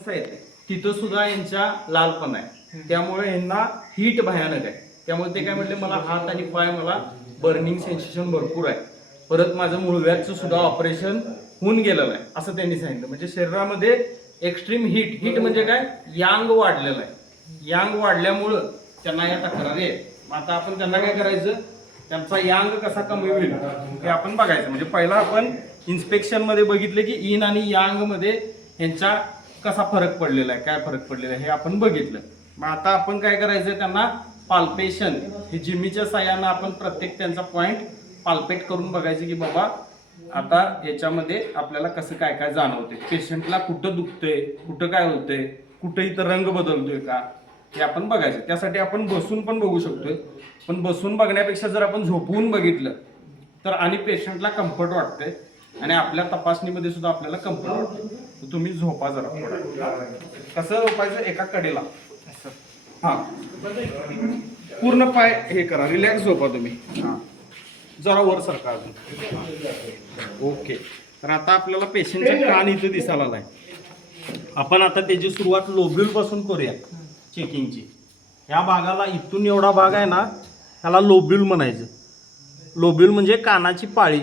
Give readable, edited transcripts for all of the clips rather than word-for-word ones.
कसं आहे तिथं सुद्धा यांच्या लालपण आहे, त्यामुळे यांना हीट भयानक आहे. त्यामुळे ते काय म्हटले, मला हात आणि पाय मला बर्निंग सेन्सेशन भरपूर आहे, परत माझं मुळव्याधचं सुद्धा ऑपरेशन होऊन गेलेलं आहे असं त्यांनी सांगितलं. म्हणजे शरीरामध्ये एक्स्ट्रीम हीट म्हणजे काय, यांग वाढलेलं आहे. यांग वाढल्यामुळं त्यांना या तक्रारी आहे. मग आता आपण त्यांना काय करायचं, त्यांचा यांग कसा कमी होईल हे आपण बघायचं. म्हणजे पहिला आपण इन्स्पेक्शन मध्ये बघितलं की इन आणि यांग मध्ये यांचा कसा फरक पडलेला आहे, काय फरक पडलेला आहे हे आपण बघितलं. मग आता आपण काय करायचं, त्यांना पाल्पेशन हे जिम्मीच्या साह्यानं आपण प्रत्येक त्यांचा पॉइंट पाल्पेट करून बघायचं की बाबा आता याच्यामध्ये आपल्याला कसं काय काय जाणवते, पेशंटला कुठं दुखतंय, कुठं काय होतंय, कुठं इथं रंग बदलतोय का हे आपण बघायचं. त्यासाठी आपण बसून पण बघू शकतोय, पण बसून बघण्यापेक्षा जर आपण झोपवून बघितलं तर आणि पेशंटला कम्फर्ट वाटतंय आणि आपल्या तपासणीमध्ये सुद्धा आपल्याला कम्फर्ट वाटतं. तुम्ही झोपा जरा थोडा. कसं झोपायचं, एका कडेला हा पूर्ण पाय हे करा, रिलॅक्स झोपा तुम्ही. हा जरा वर सरका अजून. ओके. तर आता आपल्याला पेशंटचा कान इथे दिसायला आलाय. आपण आता त्याची सुरुवात लोब्युल पासून करूया चेकिंगची. ह्या भागाला इथून एवढा भाग आहे ना, ह्याला लोब्युल म्हणायचं. लोब्युल म्हणजे कानाची पाळी.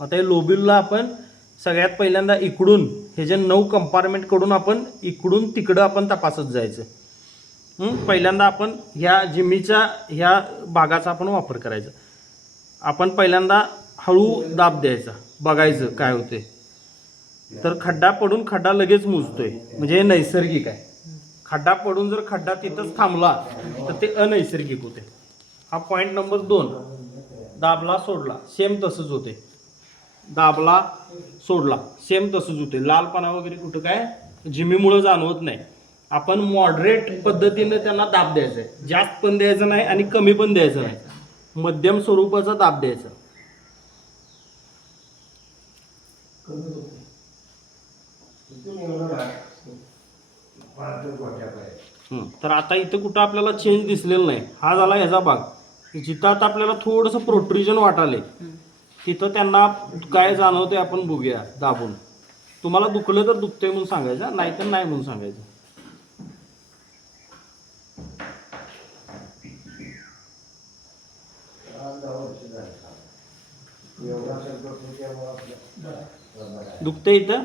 आता हे लोब्युलला आपण सगळ्यात पहिल्यांदा इकडून हे जे 9 कंपार्टमेंट कडून आपण इकडून तिकडं आपण तपासत जायचं. पहिल्यांदा आपण ह्या जिम्मीच्या ह्या भागाचा आपण वापर करायचा. आपण पहिल्यांदा हळू दाब द्यायचा, बघायचं काय होते. तर खड्डा पडून खड्डा लगेच मुजतोय म्हणजे हे नैसर्गिक आहे. खड्डा पडून जर खड्डा तिथंच थांबला तर ते अनैसर्गिक होते. हा पॉईंट नंबर 2. दाबला सोडला सेम तसंच होते, दाबला सोडला सेम तसंच होते. लालपणा वगैरे कुठं काय जिम्मीमुळं जाणवत नाही. आपण मॉडरेट पद्धतीने त्यांना दाब द्यायचा आहे, जास्त पण द्यायचं नाही आणि कमी पण द्यायचं नाही, मध्यम स्वरूपाचा दाब द्यायचा. तर आता इथं कुठं आपल्याला चेंज दिसलेला नाही. हा झाला ह्याचा भाग. जिथं आता आपल्याला थोडंसं प्रोट्रुजन वाटाले तिथं त्यांना काय जाणवते आपण बघूया दाबून. तुम्हाला दुखलं तर दुखतंय म्हणून सांगायचं, नाही तर नाही म्हणून सांगायचं. दुखतंय इथं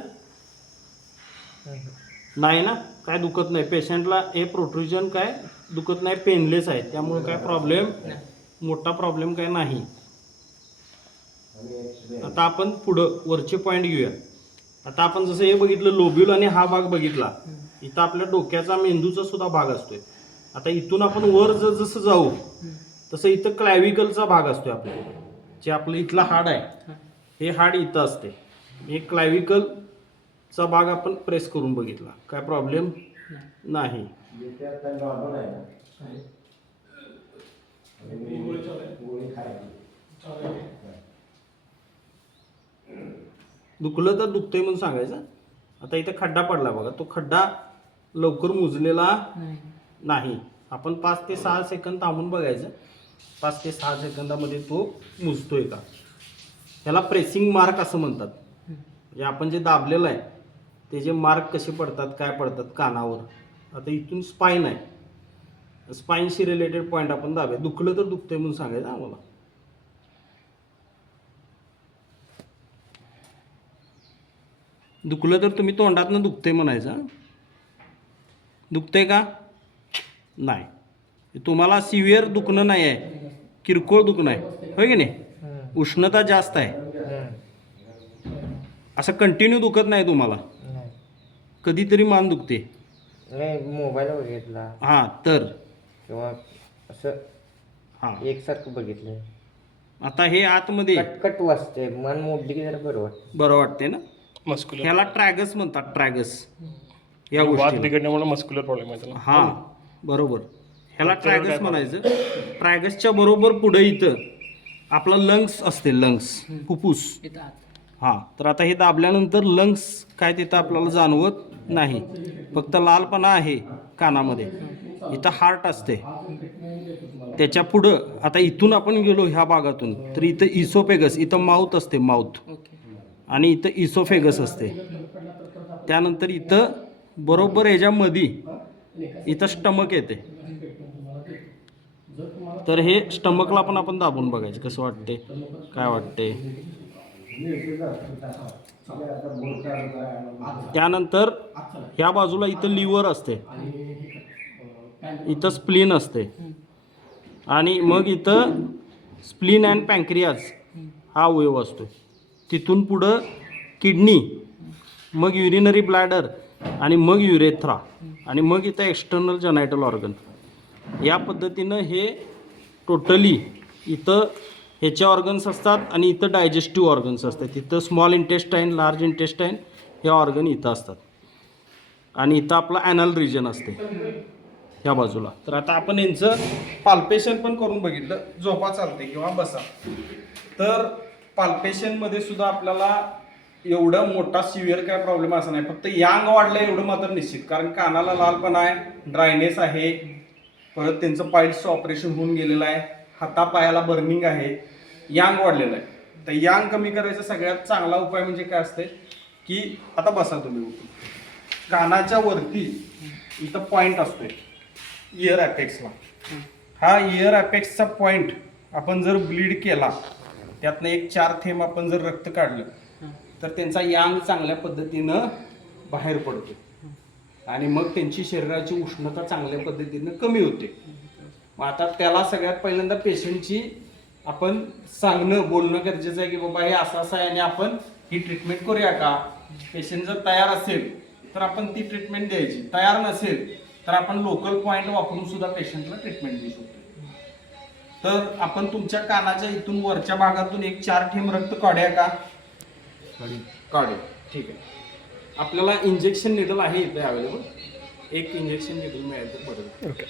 नाही ना, काय दुखत नाही. पेशंटला हे प्रोट्रुजन काय दुखत नाही, पेनलेस आहे, त्यामुळे काय प्रॉब्लेम, मोठा प्रॉब्लेम काय नाही. आता आपण पुढं वरचे पॉईंट घेऊया. आता आपण जसं हे बघितलं लोब्युल आणि हा भाग बघितला, इथं आपल्या डोक्याचा मेंदूचा सुद्धा भाग असतोय. आता इथून आपण वर जसं जाऊ तसं इथं क्लॅव्हिकलचा भाग असतोय आपल्या, जे आपलं इथलं हाड आहे हे हाड इथं असते. हे क्लॅव्हिकलचा भाग आपण प्रेस करून बघितला, काय प्रॉब्लेम नाही. दुखलं तर दुखतंय म्हणून सांगायचं. आता इथं खड्डा पडला बघा, तो खड्डा लवकर मुजलेला नाही. आपण 5 ते 6 सेकंद थांबून बघायचं, 5 ते 6 सेकंदामध्ये तो मुजतोय का. त्याला प्रेसिंग मार्क असं म्हणतात. म्हणजे आपण जे दाबलेलं आहे ते जे मार्क कसे पडतात, काय पडतात कानावर. आता इथून स्पाईन आहे, स्पाईनशी रिलेटेड पॉईंट आपण दाबूया. दुखलं तर दुखतंय म्हणून सांगायचं आम्हाला. दुखलं तर तुम्ही तोंडातनं दुखतंय म्हणायचं. दुखतंय का नाही, तुम्हाला सिव्हिअर दुखणं नाही आहे, किरकोळ दुखणं आहे, होय की नाही. उष्णता जास्त आहे, असं कंटिन्यू दुखत नाही तुम्हाला, कधीतरी मान दुखते. मोबाईल बघितला हां तर किंवा असं हां एकसारखं बघितलं. आता हे आतमध्ये कटकट वाजते, मन मोडली की जरा बरं वाटतं. बरं वाटते ना. मस्क्युलर ह्याला ट्रॅगस म्हणतात, ट्रॅगस. या वाद गोष्टी बिघडण्यामुळे मस्क्युलर प्रॉब्लेम आहे त्याला. हां बरोबर, ह्याला ट्रॅगस म्हणायचं. ट्रॅगसच्या बरोबर पुढे इथं आपलं लंग्स असते, लंग्स फुफ्फुस. हां तर आता हे दाबल्यानंतर लंग्स काय तिथं आपल्याला जाणवत नाही, फक्त लालपणा आहे कानामध्ये. इथं हार्ट असते. त्याच्या पुढं आता इथून आपण गेलो ह्या भागातून तर इथं इसोफेगस, इथं माउथ असते, माउथ, आणि इथं इसोफेगस असते. त्यानंतर इथं बरोबर याच्यामध्ये इथं स्टमक येते. तर हे स्टमकला पण आपण दाबून बघायचं कसं वाटते, काय वाटते. त्यानंतर ह्या बाजूला इथं लिव्हर असते, इथं स्प्लीन असते आणि मग इथं स्प्लीन अँड पँक्रियाज हा अवयव असतो. तिथून पुढं किडनी, मग युरिनरी ब्लॅडर आणि मग युरेथ्रा आणि मग इथं एक्सटर्नल जेनायटल ऑर्गन. या पद्धतीनं हे टोटली इथं ह्याचे ऑर्गन्स असतात आणि इथं डायजेस्टिव्ह ऑर्गन्स असतात. इथं स्मॉल इंटेस्टाईन, लार्ज इंटेस्टाईन हे ऑर्गन इथं असतात आणि इथं आपला ॲनल रिजन असते ह्या बाजूला. तर आता आपण यांचं पाल्पेशन पण करून बघितलं, झोपा चालते किंवा बसा. तर पाल्पेशनमध्ये सुद्धा आपल्याला एवढा मोठा सिव्हिअर काय प्रॉब्लेम असा नाही, फक्त यांग वाढलं एवढं मात्र निश्चित. कारण कानाला लालपणा आहे, ड्रायनेस आहे, परत त्यांचं पाईल्सचं ऑपरेशन होऊन गेलेलं आहे, हातापायाला बर्निंग आहे, यांग वाढलेलं आहे. तर यांग कमी करायचा सगळ्यात चांगला उपाय म्हणजे काय असते की आता बसा तुम्ही उठून, कानाच्या वरती इथं पॉईंट असतोय इयर ॲपेक्सला. हा इयर ॲपेक्सचा पॉईंट आपण जर ब्लीड केला, त्यातनं 1-4 थेंब आपण जर रक्त काढलं तर त्यांचा यांग चांगल्या पद्धतीनं बाहेर पडतो आणि मग त्यांची शरीराची उष्णता चांगल्या पद्धतीनं कमी होते. मग आता त्याला सगळ्यात पहिल्यांदा पेशंटची आपण सांगणं, बोलणं गरजेचं आहे की बाबा हे असं असं आहे आणि आपण ही ट्रीटमेंट करूया का. पेशंट जर तयार असेल तर आपण ती ट्रीटमेंट द्यायची, तयार नसेल तर आपण लोकल पॉईंट वापरून सुद्धा पेशंटला ट्रीटमेंट देऊ शकतो. तर आपण तुमच्या कानाच्या इथून वरच्या भागातून 1-4 थेंब रक्त काढूया का. काढू, ठीक आहे. आपल्याला इंजेक्शन निडल आहे इथे अवेलेबल, एक इंजेक्शन निडल मिळालं तर बरं. ओके.